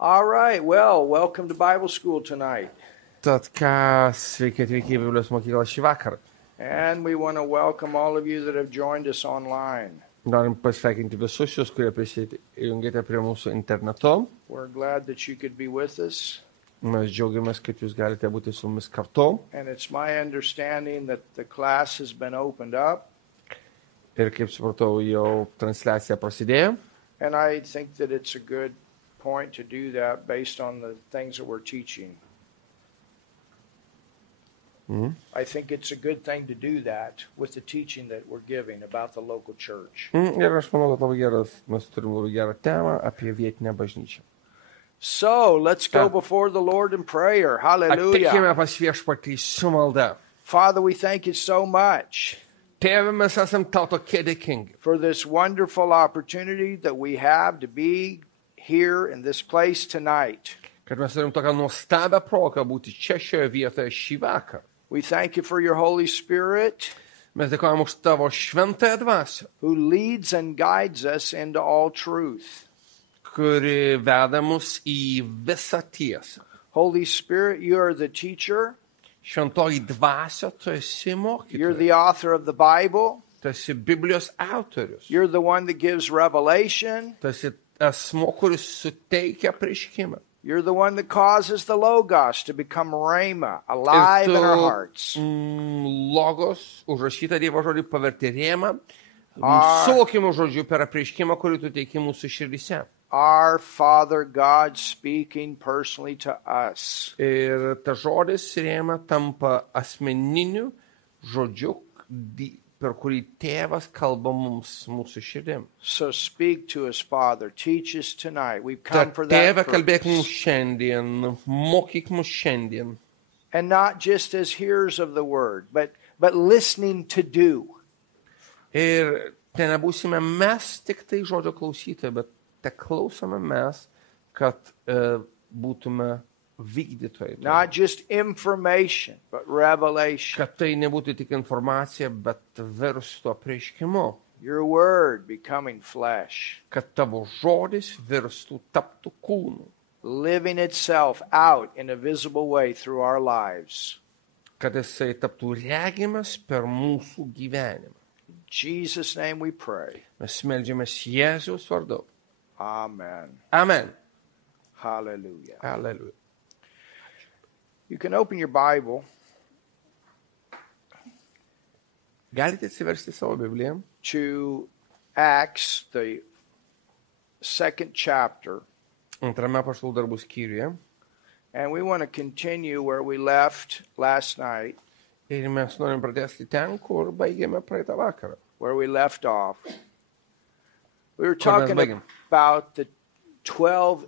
All right, well, welcome to Bible school tonight. Tad ką, sveiki atvykę į Biblijos mokyklą šį vakarą. And we want to welcome all of you that have joined us online. Norim pasveikinti visus jūs, kurie prisijungėte prie mūsų internetu. We're glad that you could be with us. Mes džiaugiamės, kad jūs galite būti su mumis kartu. And it's my understanding that the class has been opened up. Ir kaip supratau, jau transliacija prasidėjo. And I think that it's a good point to do that based on the things that we're teaching. I think it's a good thing to do that with the teaching that we're giving about the local church. Ir aš manau, kad mes turim labai gerą temą apie vietinę bažnyčią. So, let's go before the Lord in prayer. Hallelujah. Ateikime pas Viešpatį su malda. Father, we thank you so much Tėve, mes esam tau tokie dėkingi. for this wonderful opportunity that we have to be here in this place tonight. Kad mes turim tokią nuostabią progą būti čia šioje vietoje šį vakarą. We thank you for your Holy Spirit Mes dėkojame už tavo šventąją dvasią, who leads and guides us into all truth. kuri veda mus į visą tiesą. Holy Spirit, you are the teacher. Šventoji dvasia, tu esi You're mokytojas, the author of the Bible. tu esi Biblijos autorius, You're the one that gives revelation. tu esi asmo, kuris suteikia apreiškimą. You're the one that causes the Logos to become Rhema, alive in our hearts. Logos, užrašytą Dievo žodį paverti rėmą, Ar- suvokimo žodžiu per apreiškimą, kurį tu teiki mūsų širdise. Our Father God speaking personally to us. Ir ta žodis rėmą tampa asmeniniu žodžiu, per kurį tėvas kalba mums mūsų širdim. So speak to us, Father. Teach us tonight. We've come Tad for that tėve, kalbėk mums purpose. šiandien, mokyk mus šiandien. And not just as hearers of the word, but listening to do. Ir ten nebūsime mes tik tai žodžio klausytojai, bet te klausome mes, kad būtume vykdytojai. Not just information, but revelation. Kad tai nebūtų tik informacija, bet virstų apreiškimu. Your word becoming flesh, Kad tavo žodis virstų, taptų kūnu. living itself out in a visible way through our lives. Kad jisai taptų regimas per mūsų gyvenimą. In Jesus' name we pray. Mes meldžiamės Jėzaus vardu. Amen. Amen. Hallelujah. Alleluja. You can open your Bible Galite atsiversti savo Bibliją to Acts, the 2nd chapter, antrame apaštalų darbų skyriuje. and we want to continue where we left last night, Ir mes norim pratęsti ten, kur baigėme praeitą vakarą. where we left off. We were Kur mes talking baigėm? about the 12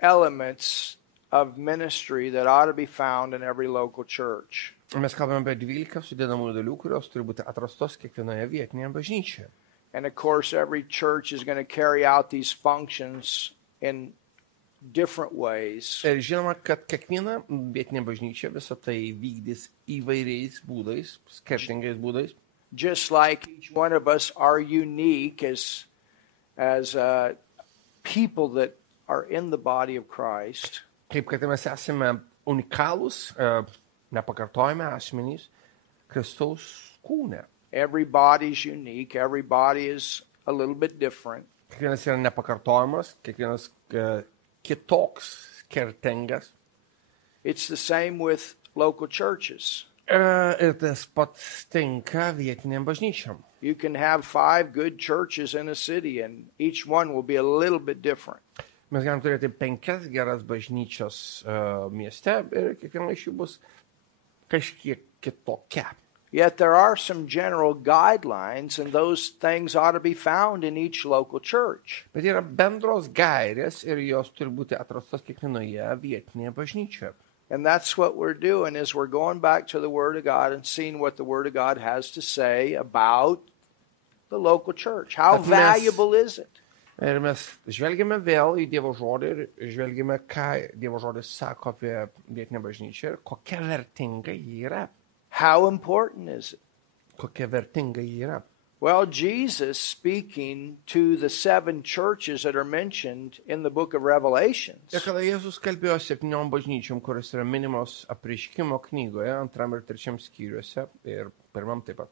elements of ministry that ought to be found in every local church. Mes kalbame apie 12 sudėdamųjų dalių, kurios turi būti atrastos kiekvienoje vietinėje bažnyčioje. And of course, every church is going to carry out these functions in different ways. Ir žinoma, kad kiekviena vietinė bažnyčia visą tai vykdys įvairiais būdais, skirtingais būdais. Just like each one of us are unique as people that are in the body of Christ. Kaip kad mes esame unikalūs, nepakartojami asmenys Kristaus kūne. Every body's unique. Every body is a little bit different. Kiekvienas yra nepakartojamas, kiekvienas kitoks, skirtingas. It's the same with local churches. Ir tas pats tinka vietiniam bažnyčiam. You can have 5 good churches in a city, and each one will be a little bit different. Mes galim turėti 5 geras bažnyčias mieste ir kiekviena iš jų bus kažkiek kitokia. Yet there are some general guidelines, and those things ought to be found in each local church. Bet yra bendros gairės ir jos turi būti atrastos kiekvienoje vietinėje bažnyčioje. And that's what we're doing, is we're going back to the Word of God and seeing what the Word of God has to say about the local church. How But valuable is it? Ir mes žvelgiame vėl į Dievo žodį ir žvelgiame, ką Dievo žodis sako apie vietinę bažnyčią ir kokia vertinga ji yra. How important is it? Kokia vertinga ji yra. Well, Jesus speaking to the 7 churches that are mentioned in the book of Revelations, Ir kada Jėzus kalbėjo 7 bažnyčiom, kurios yra minimos apreiškimo knygoje, 2 ir 3 skyriuose ir 1 taip pat.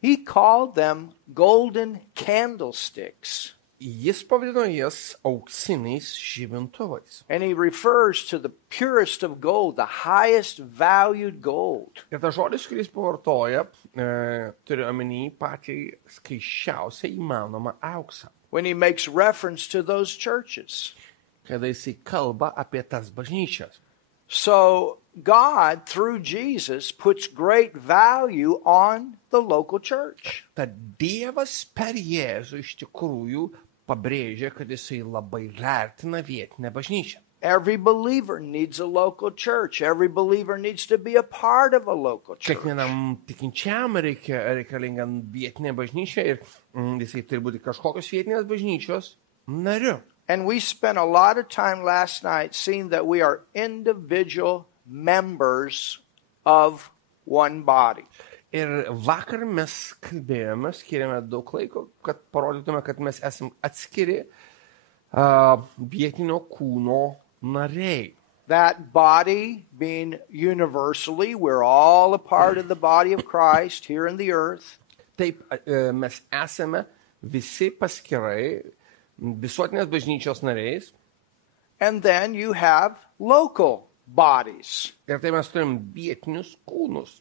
he called them golden candlesticks. Jis pavadino jas auksiniais žibintuvais. And he refers to the purest of gold, the highest valued gold. Ir tas žodis, kuris pavartoja, turi omeny patį skaičiausią įmanomą auksą. When he makes reference to those churches. Kada jisai kalba apie tas bažnyčias. So God, through Jesus, puts great value on the local church. Tad Dievas per Jėzų iš tikrųjų pabrėžia, kad jisai labai vertina vietinę bažnyčią. Every believer needs a local church. Every believer needs to be a part of a local church. Kiekvienam tikinčiam reikalinga vietinė bažnyčia ir jisai turi būti kažkokios vietinės bažnyčios nariu. And we spent a lot of time last night seeing that we are individual members of one body. Ir vakar mes kalbėjome, skiriame daug laiko, kad parodytume, kad mes esame atskiri vietinio kūno nariai. That body being universally, we're all a part of the body of Christ here in the earth. Taip, mes esame visi paskirai visuotinės bažnyčios nariais. And then you have local bodies. Ir tai mes turim vietinius kūnus.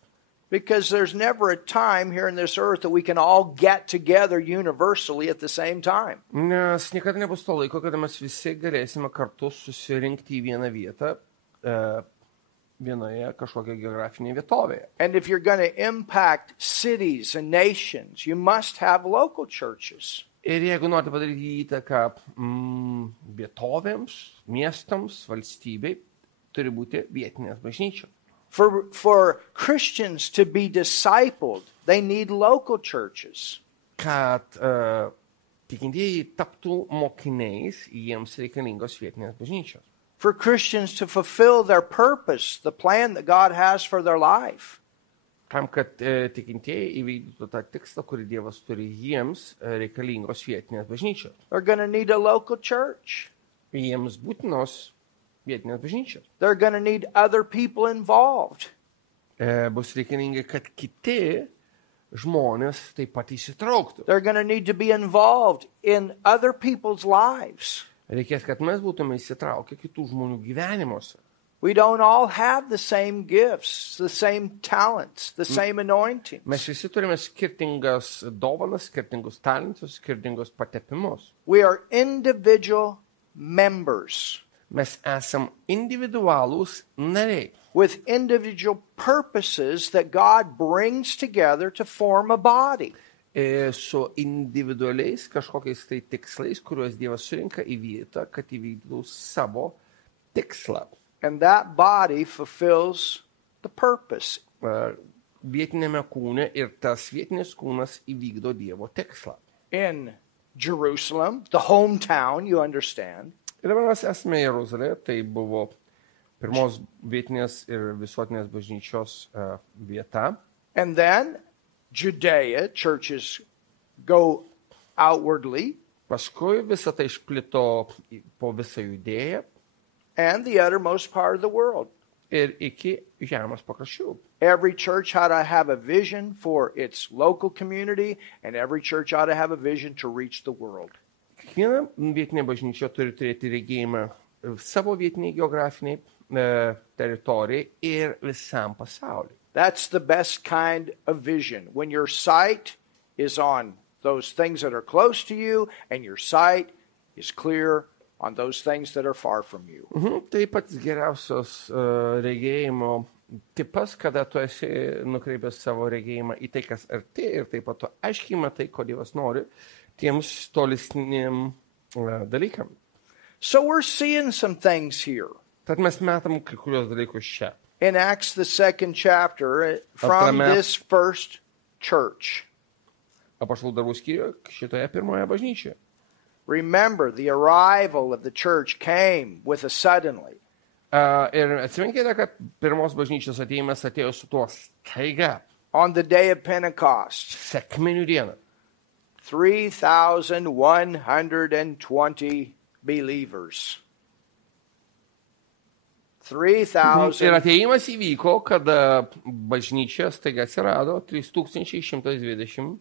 Because there's never a time here in this earth that we can all get together universally at the same time. Nes niekada nebus to laiko, kada mes visi galėsime kartu susirinkti į vieną vietą, vienoje kažkokią geografinėje vietovėje. And if you're going to impact cities and nations, you must have local churches. Ir jeigu norite padaryti įtaką vietovėms, miestams, valstybei, turi būti vietinės bažnyčios. For Christians to be discipled, they need local churches. Kad tikintieji taptų mokiniais, jiems reikalingos vietinės bažnyčios. For Christians to fulfill their purpose, the plan that God has for their life. Tam, kad tikintieji įvykdytų tą tikslą, kurį Dievas turi jiems, reikalingos vietinės bažnyčios. They're going to need a local church. Jiems būtinos vietinės bažnyčios. They're going to need other people involved. Bus reikalinga, kad kiti žmonės taip pat įsitrauktų. They're going to need to be involved in other people's lives. Reikės, kad mes būtume įsitraukę kitų žmonių gyvenimuose. We don't all have the same gifts, the same talents, the same anointings. Mes visi turime skirtingas dovanas, skirtingus talentus, skirtingus patepimus. We are individual members. Mes esam individualūs nariai. With individual purposes that God brings together to form a body. Su individualiais kažkokiais tai tikslais, kuriuos Dievas surinka į vietą, kad įvykdytų savo tikslą. And that body fulfills the purpose. Vietinėme kūne ir tas vietinis kūnas įvykdo Dievo tikslą. In Jerusalem, the hometown, you understand. Ir dabar mes esame Jeruzalėje, tai buvo pirmos vietinės ir visuotinės bažnyčios vieta. And then Judea, churches go outwardly. Paskui visą tai išplito po visą Judėją. And the uttermost part of the world. Ir iki žemės pakraščių. Every church ought to have a vision for its local community, and every church ought to have a vision to reach the world. Kiekviena vietinė bažnyčia turi turėti regėjimą savo vietiniai geografiniai teritorijai ir visam pasauliui. That's the best kind of vision. When your sight is on those things that are close to you, and your sight is clear on those things that are far from you. Tai pats geriausios regėjimo tipas, kada tu esi nukreipęs savo regėjimą į tai, kas arti, ir taip pat tu aiškiai matai, ko Dievas nori tiems tolesniem dalykam. So we're seeing some things here. Tad mes matom kai kurios dalykus čia. In Acts the 2nd chapter, from this first church. Apaštalų darbų skyriuje, šitoje pirmoje bažnyčioje. Remember, the arrival of the church came with a suddenly. Ir atsiminkite, kad pirmos bažnyčios atėjimas atėjo su tuo staiga. On the day of Pentecost. Sekminių dieną. 3,120 believers. Ir 3,000. atėjimas įvyko, kada bažnyčia staiga atsirado 3120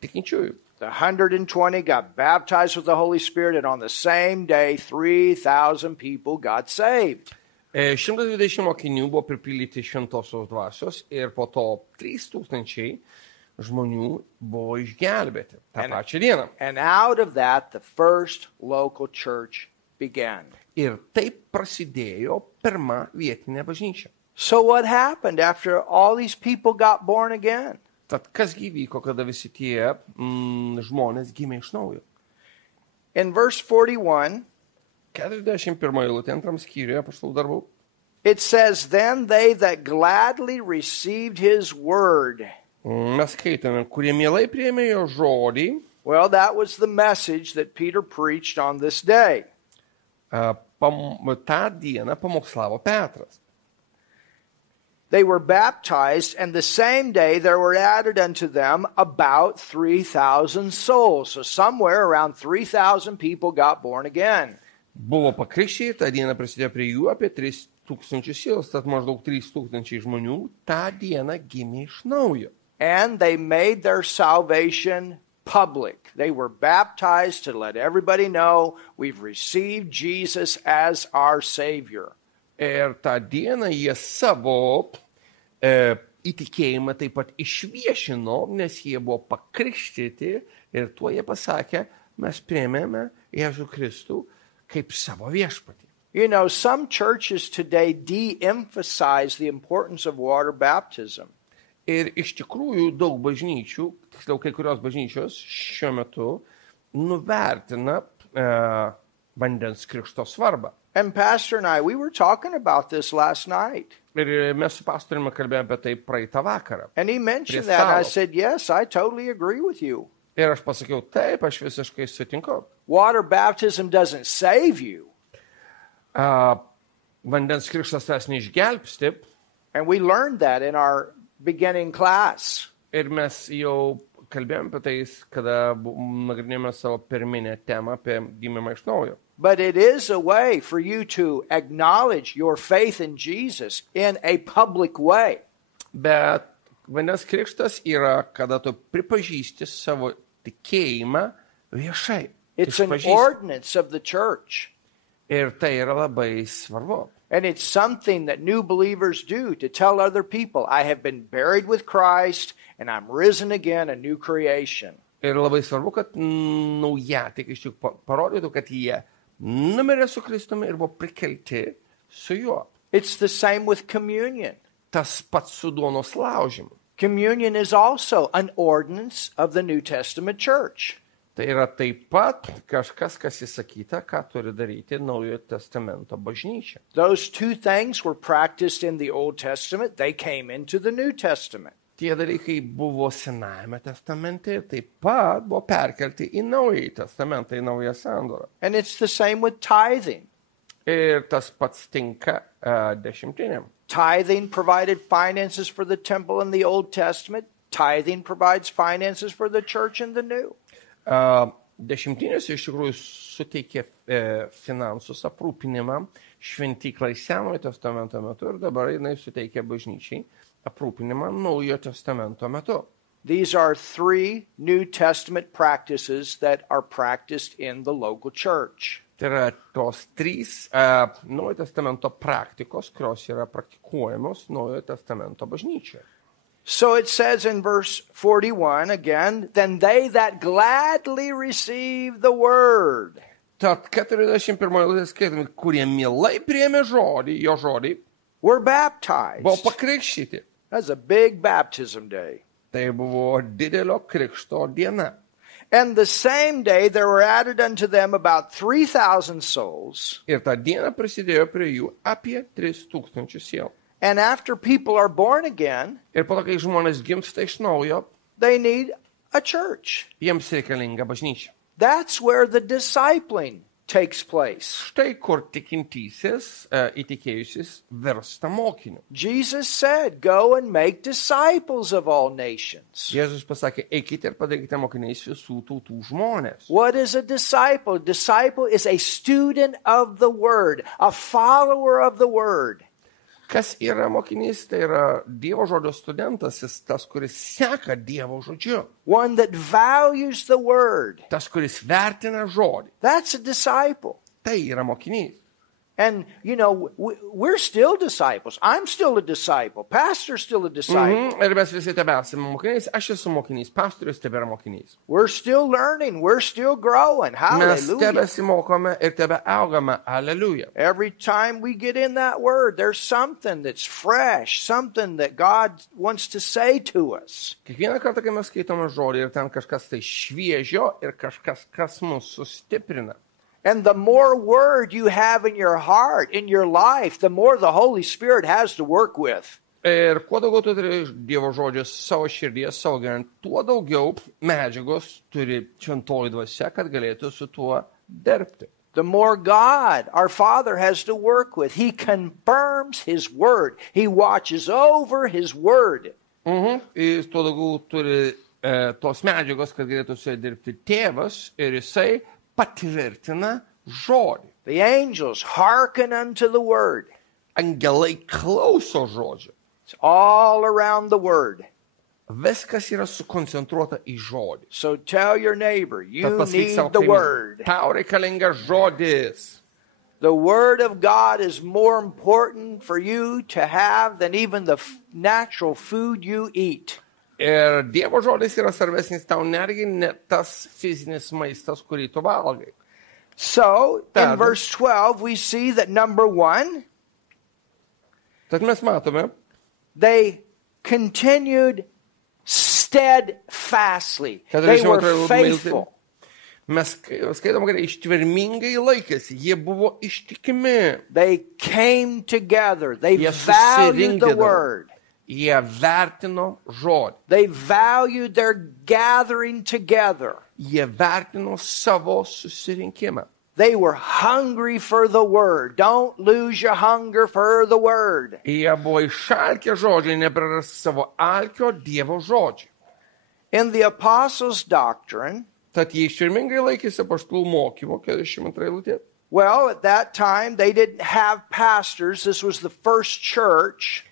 tikinčiųjų. The 120 got baptized with the Holy Spirit, and on the same day, 3,000 people got saved. 120 mokinių buvo pripildyti šventosios dvasios ir po to 3000 žmonių buvo išgelbėti tą pačią dieną. And out of that, the first local church began. Ir taip prasidėjo pirma vietinė bažnyčia. So what happened after all these people got born again? Tad kas įvyko, kada visi tie žmonės gimė iš naujo? In verse 41, 41 eilutė antram skyriuje apaštalų darbų. it says, "Then they that gladly received his word." Mes skaitome, kurie mielai priėmė jo žodį. Well, that was the message that Peter preached on this day. tą dieną pamokslavo Petras. They were baptized, and the same day there were added unto them about 3,000 souls. So somewhere around 3,000 people got born again. Buvo pakrikščiai, tą dieną prasidėjo prie jų apie 3000 sielos, tad maždaug 3000 žmonių tą dieną gimė iš naujo. And they made their salvation public. They were baptized to let everybody know we've received Jesus as our Savior. Ir tą dieną jie savo įtikėjimą taip pat išviešino, nes jie buvo pakrikštyti ir tuo jie pasakė, mes priėmėme Jėzų Kristų kaip savo viešpatį. You know, some churches today de-emphasize the importance of water baptism. Ir iš tikrųjų daug bažnyčių, tiksliau kai kurios bažnyčios šiuo metu nuvertina vandens krikšto svarbą. And Pastor and I, we were talking about this last night. Ir mes su pastoriumi kalbėjome apie tai praeitą vakarą. And he mentioned that, and I said, yes, I totally agree with you. Ir aš pasakiau, taip, aš visiškai sutinku. Water baptism doesn't save you. Vandens krikštas tas neišgelbsti. And we learned that in our beginning class. Ir mes jau kalbėjome apie tai, kada nagrinėjome savo pirminę temą apie gimimą iš naujo. But it is a way for you to acknowledge your faith in Jesus in a public way. Bet vandens krikštas yra, kada tu pripažįsti savo tikėjimą viešai. It's an ordinance of the church. Ir tai yra labai svarbu. And it's something that new believers do to tell other people, I have been buried with Christ and I'm risen again, a new creation. Ir labai svarbu, kad naujatikiai parodytų, kad jie numirė su Kristumi ir buvo prikelti su juo. It's the same with communion. Tas pats su duonos laužimu. Communion is also an ordinance of the New Testament church. Tai yra taip pat kažkas, kas įsakyta, ką turi daryti Naujojo Testamento bažnyčia. Those two things were practiced in the Old Testament. They came into the New Testament. Tie dalykai buvo Senajame testamente ir taip pat buvo perkelti į Naująjį testamentą, į Naują sandorą. And it's the same with tithing. Ir tas pats tinka dešimtinėm. Tithing provided finances for the temple in the Old Testament. Tithing provides finances for the church in the New. Dešimtinės iš tikrųjų suteikė finansus aprūpinimą šventyklai Senojo testamento metu ir dabar jinai suteikia bažnyčiai aprūpinimą Naujojo testamento metu. These are three New Testament practices that are practiced in the local church. Tai yra tos trys Naujojo testamento praktikos, kurios yra praktikuojamos Naujojo testamento bažnyčioje. So it says in verse 41 again, then they that gladly receive the word. Tad 41 eilutė skaitome, kurie mielai priėmė žodį, jo žodį, were baptized. buvo pakrikštyti. That's a big baptism day. Tai buvo didelio krikšto diena. And the same day there were added unto them about 3,000 souls. Ir tą dieną prisidėjo prie jų apie 3000 sielų. And after people are born again, Ir po to, kai žmonės gimsta iš naujo, they need a church. jiems reikalinga bažnyčia. That's where the discipling takes place. Štai kur tikintysis, įtikėjusis virsta mokiniu. Jesus said, "Go and make disciples of all nations." Jėzus pasakė, eikite ir padarykite mokiniais visų tautų žmonės. What is a disciple? A disciple is a student of the word, a follower of the word. Kas yra mokinys? Tai yra Dievo žodžio studentas, jis tas, kuris seka Dievo žodžiu. One that values the word. Tas, kuris vertina žodį. That's a disciple. Tai yra mokinys. And, you know, we're still disciples. I'm still a disciple. Pastor's still a disciple. Ir mes visi tebesame mokiniais. Aš esu mokinys. Pastorius tebėra mokinys. We're still learning. We're still growing. Mes Hallelujah. tebesimokome ir tebeaugame. Alleluja. Every time we get in that word, there's something that's fresh, something that God wants to say to us. Kiekvieną kartą, kai mes skaitome žodį ir ten kažkas tai šviežio ir kažkas, kas mus sustiprina. And the more word you have in your heart, in your life, the more the Holy Spirit has to work with. Ir kuo daugiau tu turi Dievo žodžio savo širdyje, savo gyvenime, tuo daugiau medžiagos turi šventoji dvasia, kad galėtų su tuo dirbti. The more God, our Father, has to work with. He confirms His word. He watches over His word. Jis tuo daugiau turi tos medžiagos, kad galėtų su ja dirbti tėvas ir jisai patvirtina žodį. The angels hearken unto the word. Angelai klauso žodžio. It's all around the word. Viskas yra sukoncentruota į žodį. So tell your neighbor, you Tad pasakyk need savo the kaimynui, word. tau reikalingas žodis. The word of God is more important for you to have than even the natural food you eat. Ir Dievo žodis yra svarbesnis tau netgi net tas fizinis maistas, kurį tu valgai. So, in Tad- verse 12, we see that number one, Tad mes matome, they continued steadfastly. They were 42 faithful. mes skaitom, kad ištvermingai laikėsi, jie buvo ištikimi, They came together. They Jie valued the susirinkdavo. word. jie vertino žodį, They valued their gathering together. jie vertino savo susirinkimą. They were hungry for the word. Don't lose your hunger for the word. Jie buvo išalkę žodžiai, neprarast savo alkio Dievo žodžiai. In the apostles' doctrine, Tad jie ištvermingai laikėsi apaštalų mokymo, 42 eilutė. well, at that time, they didn't have pastors. This was the first church.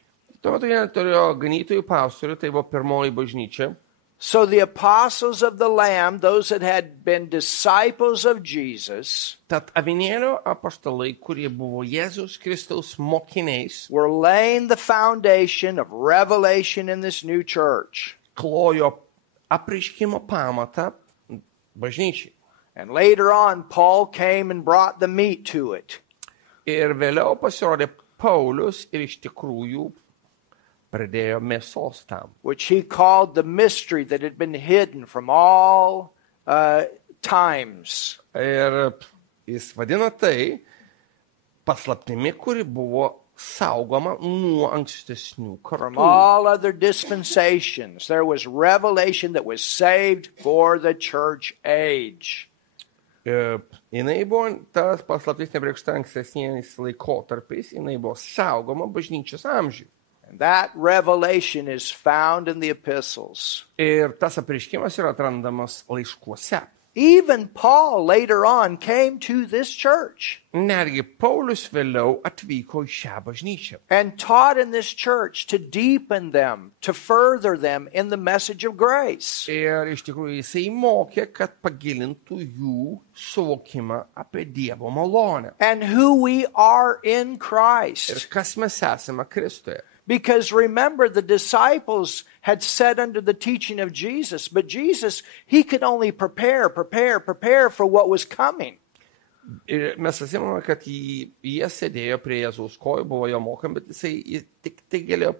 Tuo metu jie neturėjo ganytojų pastorių, tai buvo pirmoji bažnyčia. So the apostles of the Lamb, those that had been disciples of Jesus, Tad avinėlio apaštalai, kurie buvo Jėzaus Kristaus mokiniais, were laying the foundation of revelation in this new church. klojo apreiškimo pamatą bažnyčiai. And later on, Paul came and brought the meat to it. Ir vėliau pasirodė Paulius ir iš tikrųjų pradėjo mėsos tam. Which he called the mystery that had been hidden from all times. Ir jis vadina tai paslaptimi, kuri buvo saugoma nuo ankstesnių From kartų. all other dispensations, there was revelation that was saved for the church age. Jinai buvo, tas paslaptis nepriekšta ankstesniais laikotarpiais, jinai buvo saugoma bažnyčios amžiui. And that revelation is found in the epistles. Ir tas apreiškimas yra atrandamas laiškuose. Even Paul later on came to this church Netgi Paulius vėliau atvyko į šią bažnyčią. and taught in this church to deepen them, to further them in the message of grace. Ir iš tikrųjų jisai mokė, kad pagilintų jų suvokimą apie Dievo malonę. And who we are in Ir Christ. kas mes esame Kristuje. Because remember, the disciples had said under the teaching of Jesus, but Jesus, he could only prepare for what was coming. Ir mes atsimame, kad jie sėdėjo prie Jėzaus kojų, buvo jo mokami, bet jisai tik tai galėjo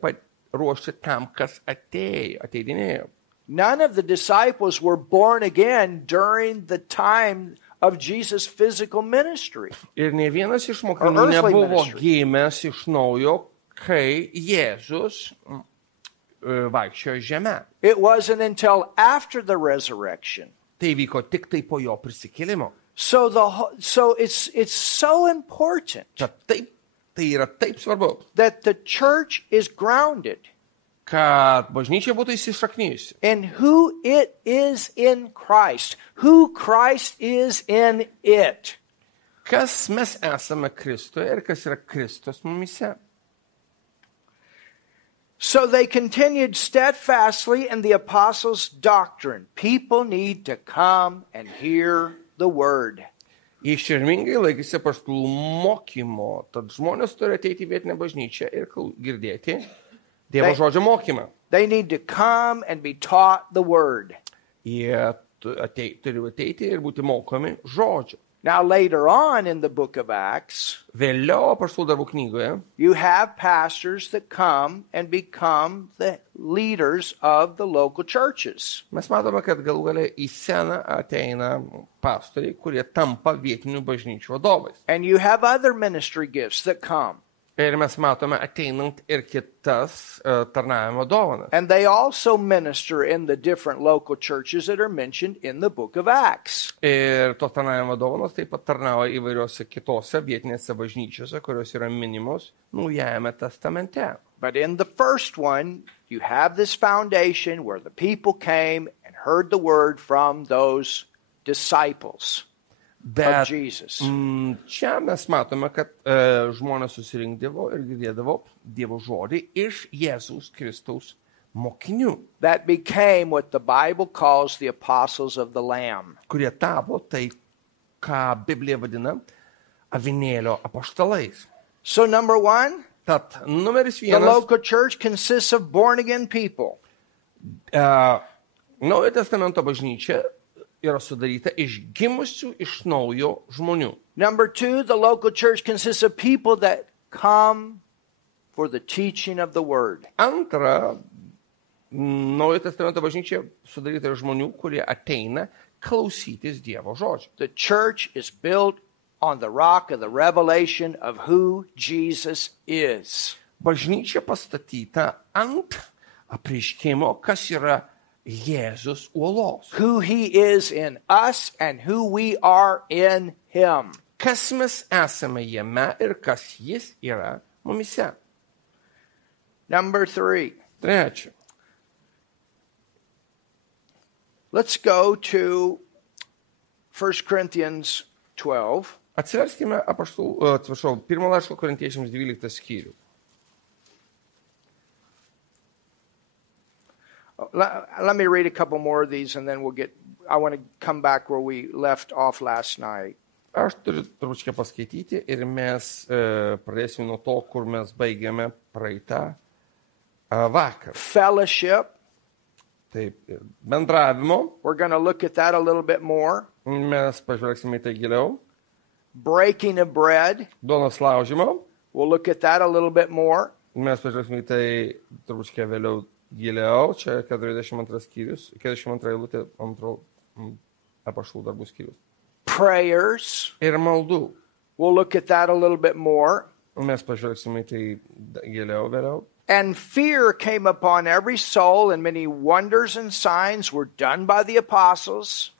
ruošti tam, kas ateidinėjo. None of the disciples were born again during the time of Jesus' physical ministry. Ir ne vienas iš Or mokinių earthly nebuvo ministry. gimęs iš naujo, kai Jėzus vaikščiojo žemę. It wasn't until after the resurrection. Tai vyko tik tai po jo prisikėlimo. So it's so important Tai yra taip svarbu, that the church is grounded kad bažnyčia būtų įsišaknyjusi. in who it is in Christ, who Christ is in it. Kas mes esame Kristuje ir kas yra Kristus mumise. So they continued steadfastly in the apostles' doctrine. People need to come and hear the word. Iširmingai laikėsi apaštalų mokymo, tad žmonės turi ateiti į vietinę bažnyčią ir girdėti Dievo žodžio mokymą. They need to come and be taught the word. Jie turi ateiti ir būti mokomi žodžio. Now later on in the book of Acts, Vėliau apaštalų darbų knygoje you have pastors that come and become the leaders of the local churches. mes matome, kad galų gale į sceną ateina pastoriai, kurie tampa vietinių bažnyčių vadovais. And you have other ministry gifts that come. Ir mes matome ateinant ir kitas tarnavimo dovanas. And they also minister in the different local churches that are mentioned in the book of Acts. Ir tos tarnavimo dovanos taip pat tarnauja įvairiose kitose vietinėse bažnyčiose, kurios yra minimos Naujajame testamente. But in the first one, you have this foundation where the people came and heard the word from those disciples of Bet Jesus. čia mes matome, kad žmonės susirinkdavo ir girdėdavo Dievo žodį iš Jėzaus Kristaus mokinių, That became what the Bible calls the apostles of the Lamb. kurie tapo tai, ką Biblija vadina avinėlio apaštalais. So number one, Tad numeris the vienas, local church consists of born-again people. Naujojo testamento bažnyčia yra sudaryta iš gimusių iš naujo žmonių. Number two, the local church consists of people that come for the teaching of the word. Antra, naujojo testamento bažnyčia sudaryta iš žmonių, kurie ateina klausytis Dievo žodžio. The church is built on the rock of the revelation of who Jesus is. Bažnyčia pastatyta ant apreiškimo, kas yra Jėzus uolos. Who he is in us and who we are in him. Kas mes esame jame ir kas jis yra mumise. Number three, Trečia. let's go to 1 Corinthians 12. Atsiverskime 1 laiško Korintiečiams 12 skyrių. Let me read a couple more of these and then I want to come back where we left off last night. Aš turiu trupučią paskaityti ir mes pradėsime nuo to, kur mes baigėme praeitą vakarą. Fellowship, Taip, bendravimo, we're going to look at that a little bit more. mes pažvelgsime į tai giliau. Breaking of bread, Duonos laužimo, we'll look at that a little bit more. mes pažvelgsime į tai trupučią vėliau giliau. Čia 42 skyrius, 42 eilutė antro apaštalų darbų skyrius. Prayers, Ir maldų. we'll look at that a little bit more. Mes pažvelgsime į tai giliau vėliau. And fear came upon every soul, and many wonders and signs were done by the apostles.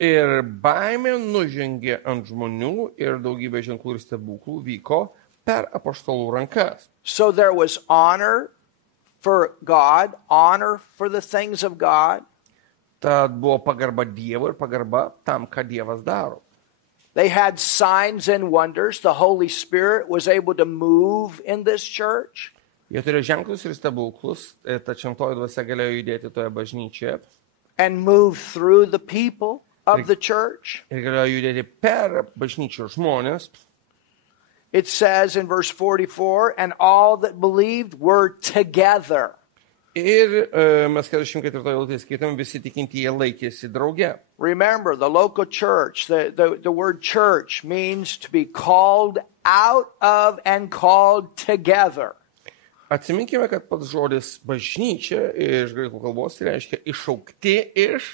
Ir baimė nužengė ant žmonių ir daugybė ženklų ir stebuklų vyko per apaštalų rankas. So there was honor for God, honor for the things of God. Tad buvo pagarba Dievui ir pagarba tam, ką Dievas daro. They had signs and wonders. The Holy Spirit was able to move in this church. Jie turėjo ženklus ir stebuklus, ta šventoji dvasia galėjo judėti toje bažnyčioje And move through the people of the church. ir galėjo judėti per bažnyčios žmonės. It says in verse 44, and all that believed were together. Ir mes 44 eilutėje skaitom, visi tikintieji laikėsi drauge. Remember, the local church, the word church means to be called out of and called together. Atsiminkime, kad pats žodis bažnyčia iš graikų kalbos reiškia iššaukti iš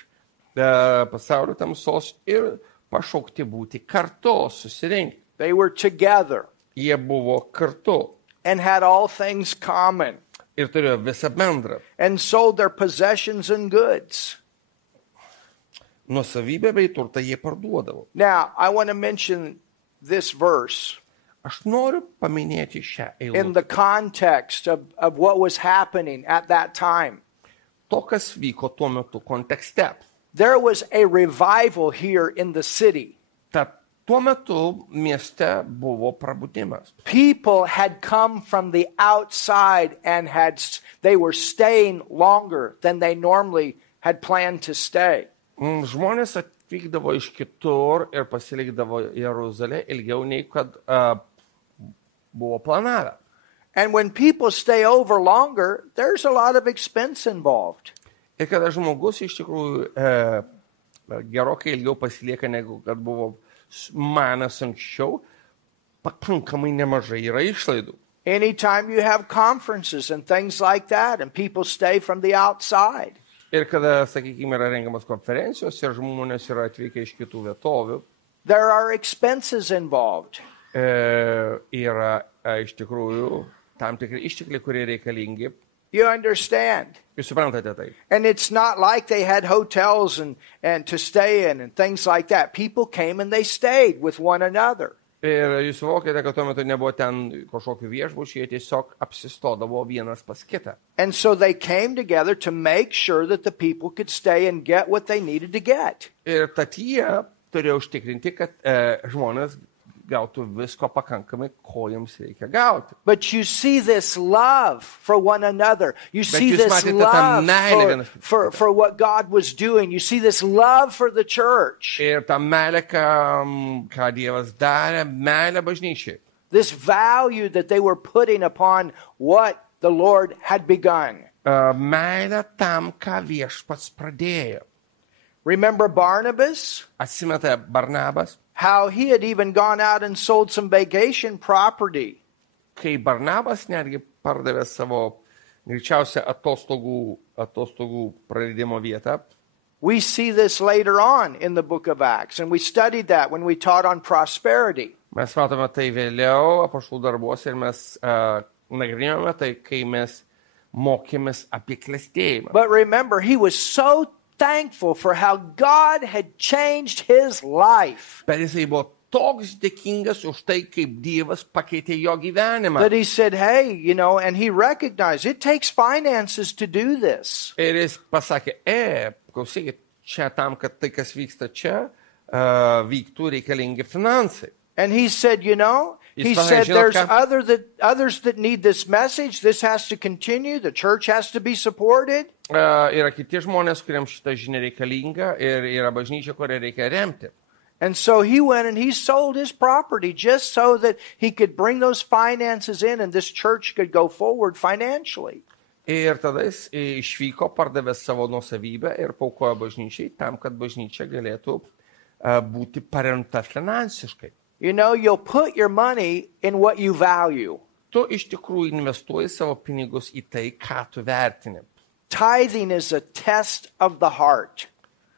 pasaulio tamsos ir pašaukti būti kartu, susirinkti. They were together Jie buvo kartu and had all things common ir turėjo visą bendrą. and sold their possessions and goods. nuosavybę bei turtą jie parduodavo. Now, I want to mention this verse Aš noriu paminėti šią in eilutę. the context of what was happening at that time. To, kas vyko tuo metu kontekste. There was a revival here in the city. Tad tuo metu mieste buvo prabudimas. People had come from the outside and they were staying longer than they normally had planned to stay. Žmonės atvykdavo iš kitur ir pasilikdavo Jeruzalė ilgiau nei kad buvo planavę. And when people stay over longer, there's a lot of expense involved. Ir kada žmogus iš tikrųjų gerokai ilgiau pasilieka negu kad buvo manęs anksčiau, pakankamai nemažai yra išlaidų. Anytime you have conferences and things like that, and people stay from the outside. Ir kada, sakykime, yra rengiamas konferencijos ir žmonės yra atvykę iš kitų vietovių, There are expenses involved. yra iš tikrųjų tam tikri ištekliai, kurie reikalingi. You understand? Jūs suprantate tai. And it's not like they had hotels and to stay in and things like that. People came and they stayed with one another. Ir jūs suvokite, kad tuo metu nebuvo ten kažkokių viešbučių, jie tiesiog apsistodavo vienas pas kitą. And so they came together to make sure that the people could stay and get what they needed to get. Ir tad jie turėjo užtikrinti, kad žmonės gautų visko pakankamai, ko jiems reikia gauti. But you see this love for one another. You see jūs this matėte tą love meilę vienas for what God was doing. You see this love for the church. Ir ta meilė, ką Dievas darė, meilė bažnyčiai. This value that they were putting upon what the Lord had begun. Meilė tam, ką viešpats pradėjo. Remember Barnabas? Atsimeta Barnabas? How he had even gone out and sold some vacation property. Kai Barnabas netgi pardavė savo greičiausią atostogų praleidimo vietą. We see this later on in the book of Acts, and we studied that when we taught on prosperity. Mes matome tai vėliau apaštalų darbuose ir mes nagrinėjome tai, kai mes mokėmės apie klestėjimą. But remember, he was so thankful for how God had changed his life. Bet jisai buvo toks dėkingas už tai, kaip Dievas pakeitė jo gyvenimą. That he said, hey, and he recognized it takes finances to do this. Ir jis pasakė, klausykit, čia tam, kad tai, kas vyksta čia, vyktų reikalingi finansai. And he said, he said there's others that need this message. This has to continue. The church has to be supported. Yra kiti žmonės, kuriems šitą žinią reikalinga ir yra bažnyčia, kurią reikia remti. And so he went and he sold his property just so that he could bring those finances in and this church could go forward financially. Ir tada jis išvyko, pardavė savo nuosavybę ir paaukojo bažnyčiai tam, kad bažnyčia galėtų būti paremta finansiškai. You'll put your money in what you value. Tu iš tikrųjų investuoji savo pinigus į tai, ką tu vertini. Tithing is a test of the heart.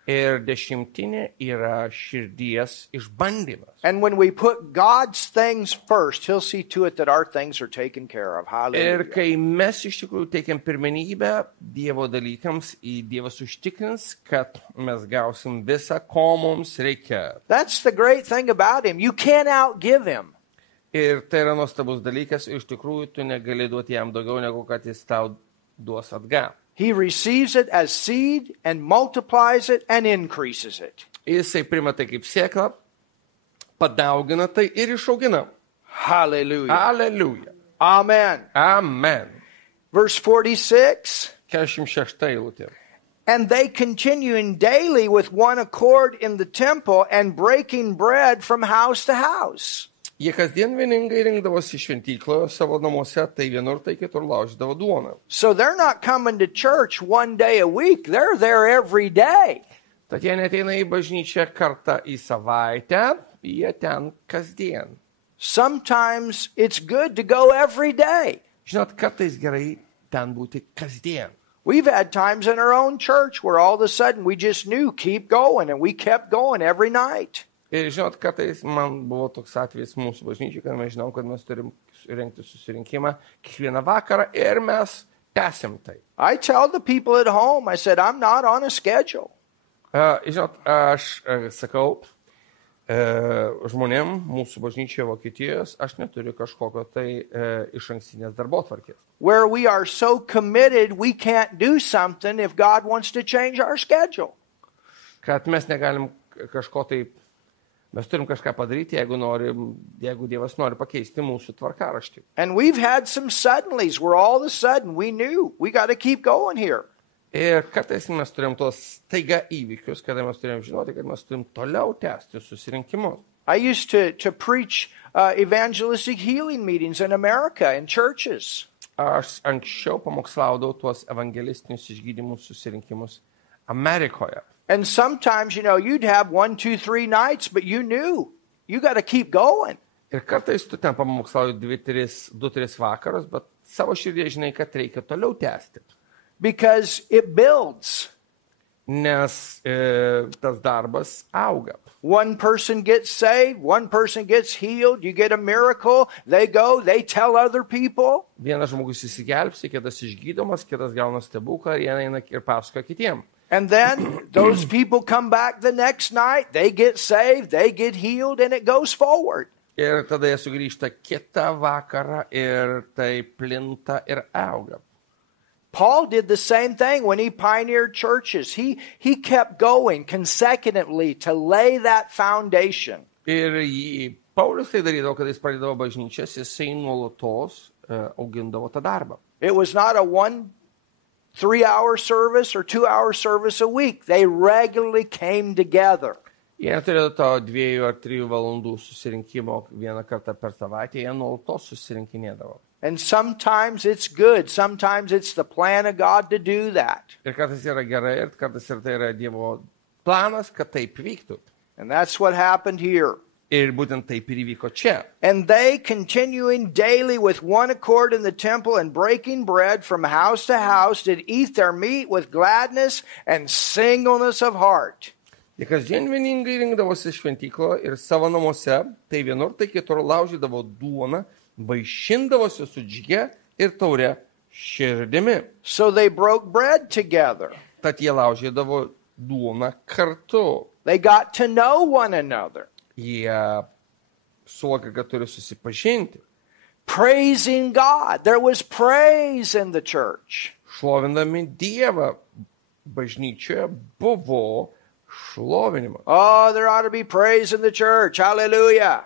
Ir dešimtinė yra širdies išbandymas. And when we put God's things first, he'll see to it that our things are taken care of. Hallelujah. Ir kai mes iš tikrųjų teikiam pirmenybę Dievo dalykams, Dievas užtikrins, kad mes gausim visą, ko mums reikia. That's the great thing about him. You can't outgive him. Ir tai yra nuostabus dalykas, iš tikrųjų tu negali duoti jam daugiau, negu kad jis tau duos atgal. He receives it as seed and multiplies it and increases it. Jisai priima tai kaip sėklą, padaugina tai ir išaugina. Hallelujah. Hallelujah. Amen. Amen. Verse 46. 46 eilutė. And they continuing daily with one accord in the temple and breaking bread from house to house. Jie kasdien vieningai rinkdavosi šventykloje savo namuose, tai vienur, tai kitur lauždavo duoną. So they're not coming to church one day a week. They're there every day. Tad jie neteina į bažnyčią kartą į savaitę, jie ten kasdien. Sometimes it's good to go every day. Žinot, kartais gerai ten būti kasdien. We've had times in our own church where all of a sudden we just knew, keep going, and we kept going every night. Ir žinot, kartais man buvo toks atvejis mūsų bažnyčiai, kad mes žinom, kad mes turim rengti susirinkimą kiekvieną vakarą ir mes tęsim tai. I tell the people at home, I said, I'm not on a schedule. Žinot, aš sakau žmonėm mūsų bažnyčioje Vokietijos, aš neturiu kažkokio tai išankstinės darbotvarkės. Where we are so committed we can't do something if God wants to change our schedule. Kad mes negalim kažko tai, mes turim kažką padaryti, jeigu Dievas nori pakeisti mūsų tvarkaraštį. And we've had some suddenlies where all of a sudden we knew we got to keep going here. Ir kartais mes turim tos staiga įvykius, kada mes turim žinoti, kad mes turim toliau tęsti susirinkimus. I used to preach evangelistic healing meetings in America in churches. Aš anksčiau pamokslaudavau tuos evangelistinius išgydymus susirinkimus Amerikoje. And sometimes, you'd have 1, 2, 3 nights, but you knew you got to keep going. Ir kartais tu ten pamokslauji 2-3 vakarus, bet savo širdie žinai, kad reikia toliau tęsti. Because it builds. Nes tas darbas auga. One person gets saved, one person gets healed, you get a miracle, they go, they tell other people. Vienas žmogus įsigelbsti, kitas išgydomas, kitas gauna stebuklą ir jie eina ir pasakoja kitiem. And then those people come back the next night, they get saved, they get healed, and it goes forward. Ir tada jie sugrįžta kitą vakarą ir tai plinta ir auga. Paul did the same thing when he pioneered churches. He kept going consecutively to lay that foundation. Ir Paulius tai darydavo, kad jis pradėdavo bažnyčias, jisai nuolatos augindavo tą darbą. It was not a 3-hour service or 2-hour service a week. They regularly came together. Jie neturėjo to 2 ar 3 valandų susirinkimo vieną kartą per savaitę, jie nuolatos susirinkinėdavo. And sometimes it's good. Sometimes it's the plan of God to do that. Ir kartais yra gerai, ir kartais tai yra Dievo planas, kad taip vyktų. And that's what happened here. Ir būtent taip ir įvyko čia. And they, continuing daily with one accord in the temple and breaking bread from house to house, did eat their meat with gladness and singleness of heart. Jie kasdien vieningai rinkdavosi šventykloje ir savo namuose, tai vienur, tai kitur laužydavo duoną, vaišindavosi su džiugia ir taure širdimi. So they broke bread together. Tad jie laužydavo duoną kartu. They got to know one another. Jie suvokė, kad turi susipažinti. Praising God. There was praise in the church. Šlovindami Dievą bažnyčioje buvo šlovinimas. Oh, there ought to be praise in the church. Hallelujah.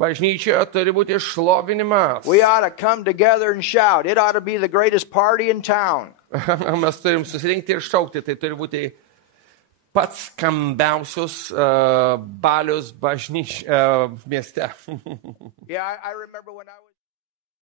Bažnyčioje turi būti šlovinimas. We ought to come together and shout. It ought to be the greatest party in town. Mes turim susirinkti ir šaukti. Tai turi būti pats skambiausios balius mieste. Yeah, I remember when I was